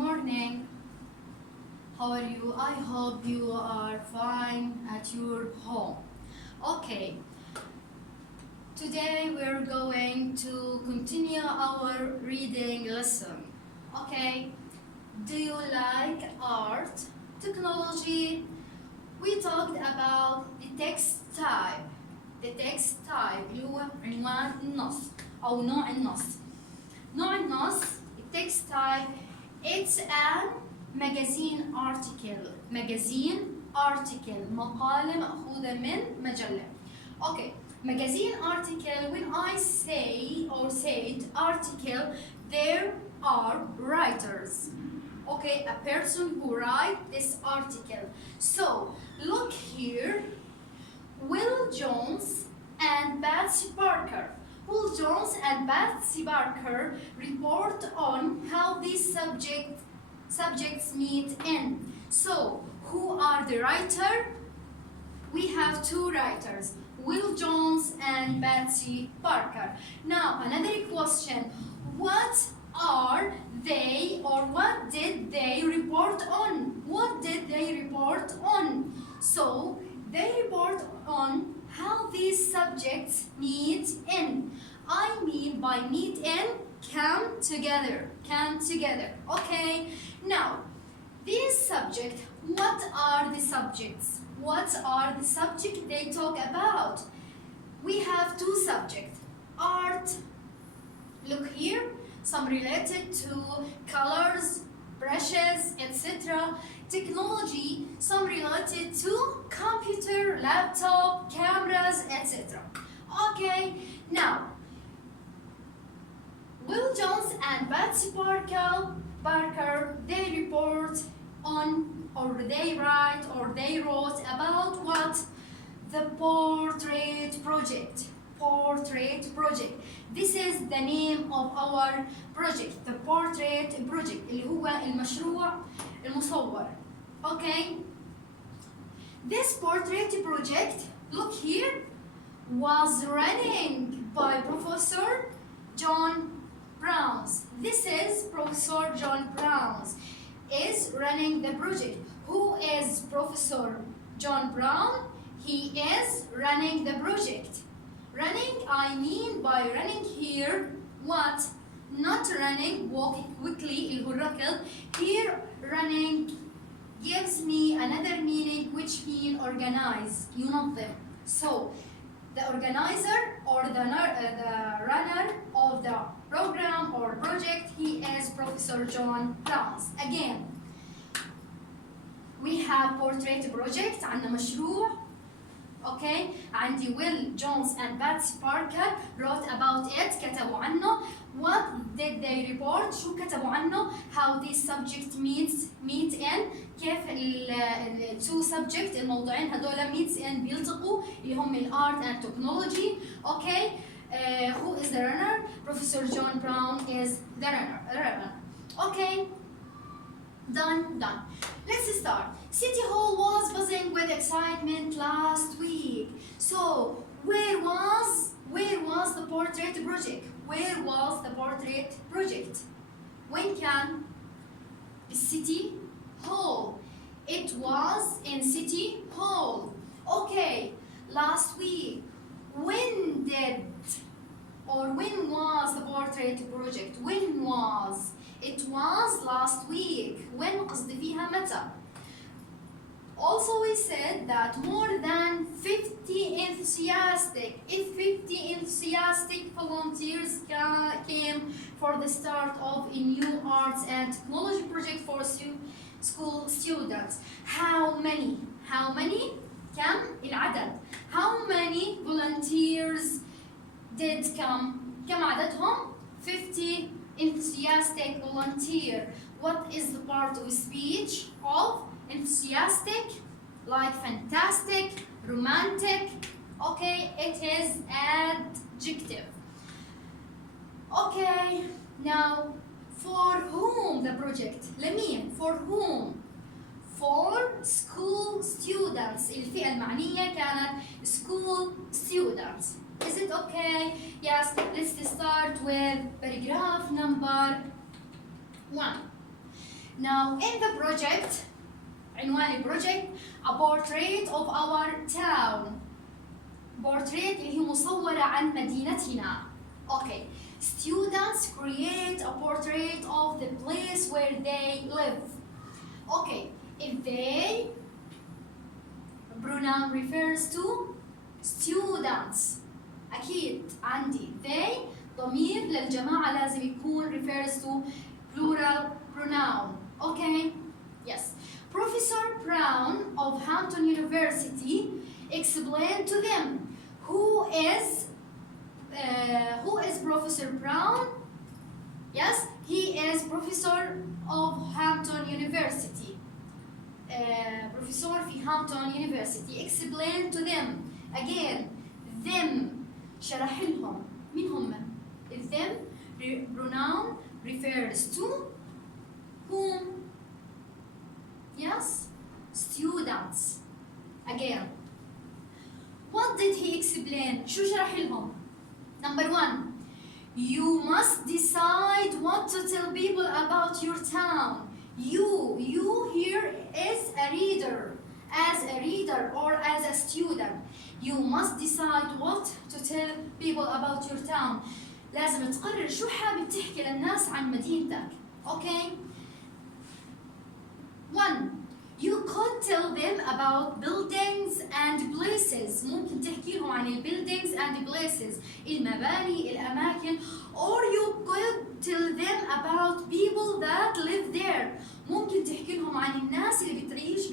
morning. How are you? I hope you are fine at your home. Okay, today we're going to continue our reading lesson. Okay, do you like art, technology? We talked about the text type. The text type اللي هو عنوان النص أو نوع النص. نوع النص text type it's an magazine article مقالة مأخوذة من مجلة. Okay, magazine article, when I say or said article, there are writers. Okay, a person who write this article. So look here, Will Jones and Betsy Parker. Will Jones and Betsy Parker report on how these subjects meet in. So, who are the writer? We have two writers, Will Jones and Betsy Parker. Now, another question. What are they or what did they report on? What did they report on? So, they report on how these subjects meet in. I mean by meet in, come together. Okay, now these subjects, what are the subjects? What are the subjects they talk about? We have two subjects, art, look here, some related to colors, brushes, etc. Technology, some related to computer, laptop, cameras, etc. Okay, now Will Jones and Betsy Parker, they report on, or they write, or they wrote about what? The Portrait Project. This is the name of our project, the Portrait Project, اللي هو المشروع المصور. Okay? This Portrait Project, look here, was running by Professor John Browns. This is Professor John Browns is running the project. Who is Professor John Brown? He is running the project. Running, I mean by running here, what? Not running, walking quickly, اللي هو الركض. Here, running gives me another meaning which mean organize, ينظم. So, the organizer or the runner of the program or project, he is Professor John Browns. Again, we have portrait project, عندنا مشروع. Okay, عندي Will Jones and Betsy Parker wrote about it, كتبوا عنه. What did they report? شو كتبوا عنه? How these subjects meet in. كيف ال two subject الموضوعين هذول meets in بيلتقوا اللي هم الart and technology. Okay, who is the runner? Professor John Brown is the runner. Okay, done. Let's start. City Hall was buzzing with excitement last week. So, where was the portrait project? Where was the portrait project? When can? City Hall. It was in City Hall. Okay, last week. When was the portrait project? When was? It was last week. when قصدي فيها متى? Also we said that more than 50 enthusiastic volunteers came for the start of a new arts and technology project for school students. How many? كم العدد? How many volunteers did come? كم عددهم? 50 enthusiastic volunteer. What is the part of speech of enthusiastic? Like fantastic, romantic. Okay, it is adjective. Okay, now for whom the project? لمين? For whom? For school students. الفئة المعنية كانت school students. Is it okay? Yes, let's start with paragraph number 1. Now in the project, عنوان البروجكت a portrait of our town. portrait اللي هي مصورة عن مدينتنا. Okay. Students create a portrait of the place where they live. Okay. If they, pronoun refers to students. أكيد عندي they ضمير للجماعة لازم يكون refers to plural pronoun. Okay? Yes. Professor Brown of Hampton University explained to them who is Professor Brown. Yes, he is professor of Hampton University. Professor في Hampton University. Explain to them. Again, them شرح لهم. مين هم؟ them pronoun refers to whom? Yes, students. Again, what did he explain? شو شرح لهم؟ Number 1, you must decide what to tell people about your town. You here is a reader, as a reader or as a student. You must decide what to tell people about your town. لازم تقرر شو حابب تحكي للناس عن مدينتك. Okay? 1. You could tell them about buildings and places. ممكن تحكي لهم عن ال buildings and places. المباني، الأماكن. Or you could tell them about people that live there. ممكن تحكي لهم عن الناس اللي بتعيش